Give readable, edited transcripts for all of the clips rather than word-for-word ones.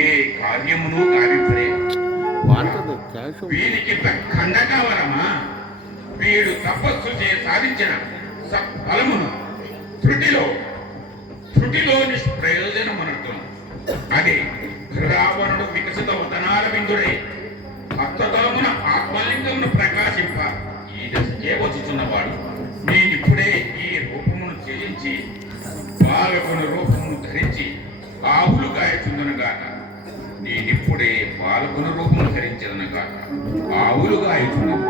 ఏ కార్యమును కావిపడే వీరికి ఖండ కావరమా? వీడు తపస్సు చే సాధించిన ఫలమును త్రుటిలో నిష్ప్రయోజనమనర్థం. అదే రావణుడు వికసిత వదనాల బిందుడై అత్తదలమున ఆత్మలింగమును ప్రకాశింప ఈ దశకే వచ్చుచున్నవాడు. నేనిప్పుడే ఈ రూపమును త్యజించి బాలకుని రూపమును ధరించి ఆవులు గాయచుందనుగాక. నేనిప్పుడే బాలకుని రూపమును ధరించదనుగాక ఆవులు గాయచుండను.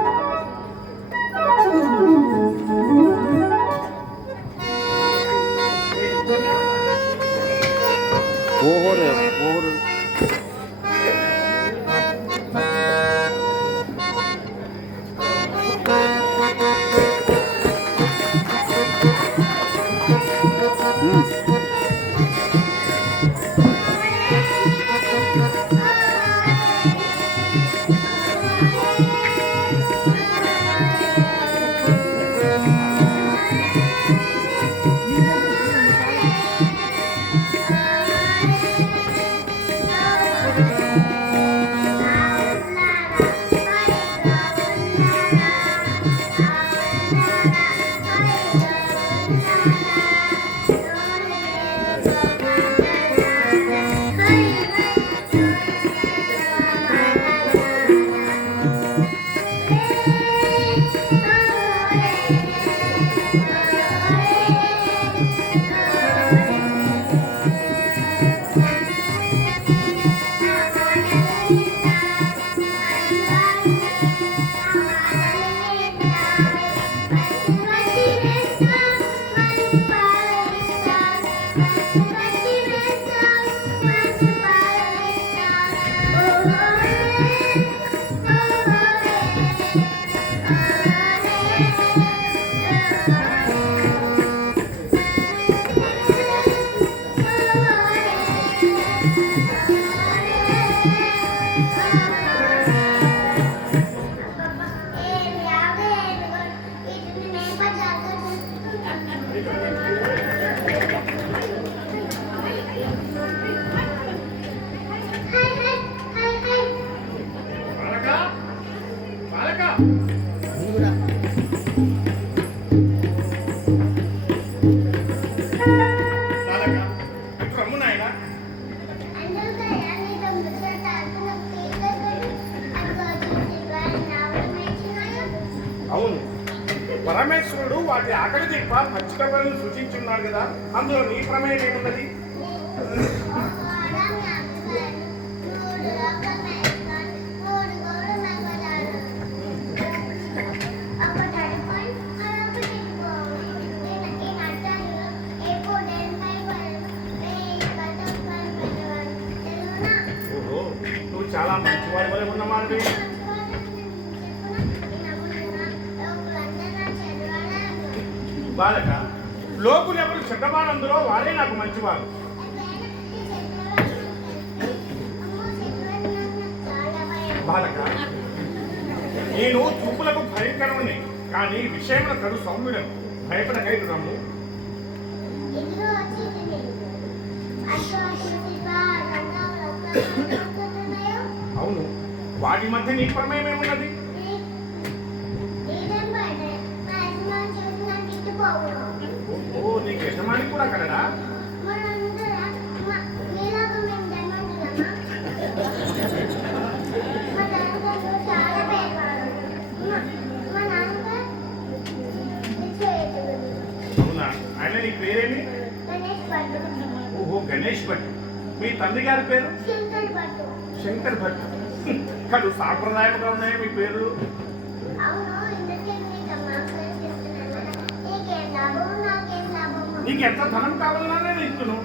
అవును, పరమేశ్వరుడు వాటి ఆకలి దీప పచ్చికలను సృష్టించున్నాడు కదా, అందులో నీ ప్రమేయం ఏమున్నది? నువ్వు చాలా మంచివాడి వల్ల ఉన్నమాండి. బాలక, లోకులు ఎవరు చెడ్డవారందులో వారే నాకు మంచివారు. బాలక, నేను చూపులకు భయంకరమని, కానీ విషయంలో కడు సౌమ్యుడను. భయపడకైదు రమ్ము. అవును, వాటి మధ్య నీ ప్రమేయం ఏమున్నది? ఓ, నీకు యజమాని కూడా కలడా? అవునా, ఆయన నీ పేరేమి? ఓహో, గణేష్ భట్. మీ తండ్రి గారి పేరు? శంకర్ భట్. కడు సాంప్రదాయంగా ఉన్నాయి మీ పేర్లు. నీకు ఎంత ధనం కావాలన్నా నేను ఇస్తున్నాను.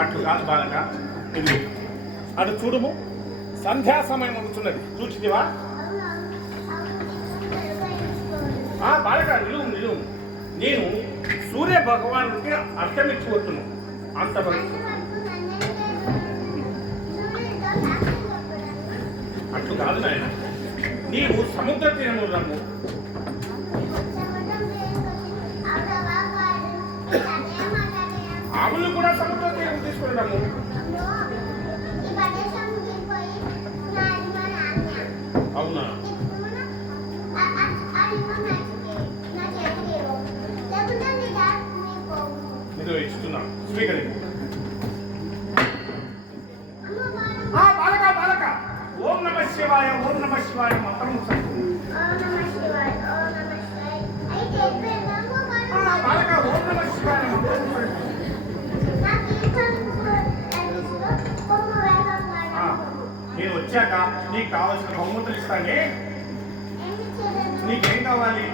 అట్లు కాదు బాలక, ఇది అటు చూడుము, సంధ్యా సమయం అవుతున్నది, చూచిదివా? బాలక, నిలువు. నేను సూర్య భగవానుడికి అర్థమిచ్చి వస్తున్నాను. అంతవరకు అట్లు కాదు నాయన, నీవు సముద్ర తీరము రమ్ము. కూడా సముద్ర తీరం తీసుకున్నాము. అవునా? ఇదో ఇస్తున్నా, స్వీకరించు. బాలక బాలక, ఓం నమ శివాయ, ఓం నమ శివాయ మంత్రం చదువు. బాలక, ఓం నమ శివాయ మంత్రం చదువు. నేను వచ్చాక నీకు కావాల్సిన బహుమతులు ఇస్తానే. నీకేం కావాలి?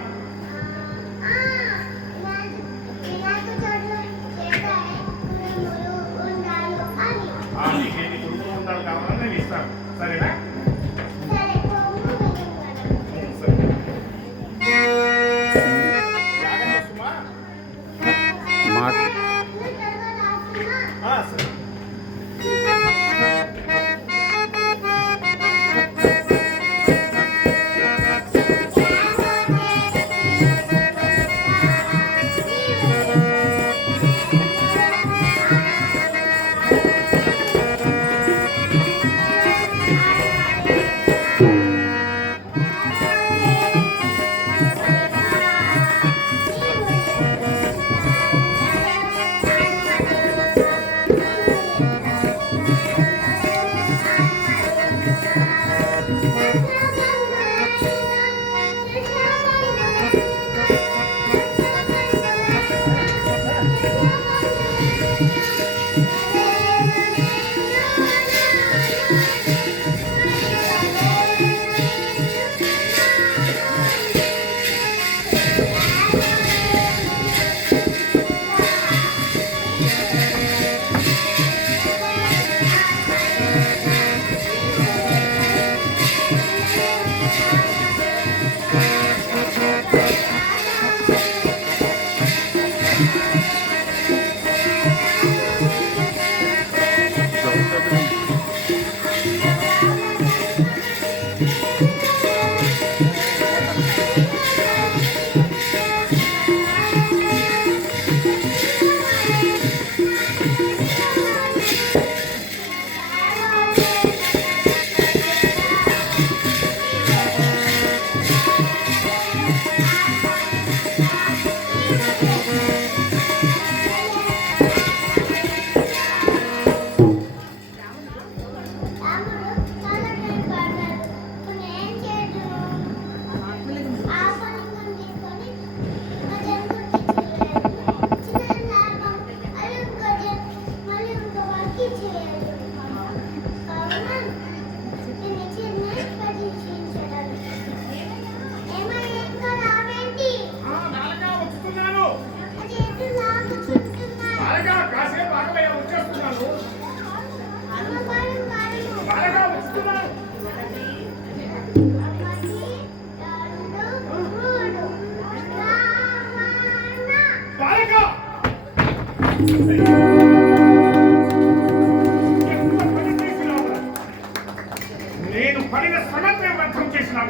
నీకేంటి కుటుంబం ఉండాలి కావాలని నేను ఇస్తాను, సరేనా? సరే. నేను పడిన సమన్వయం అర్థం చేసినా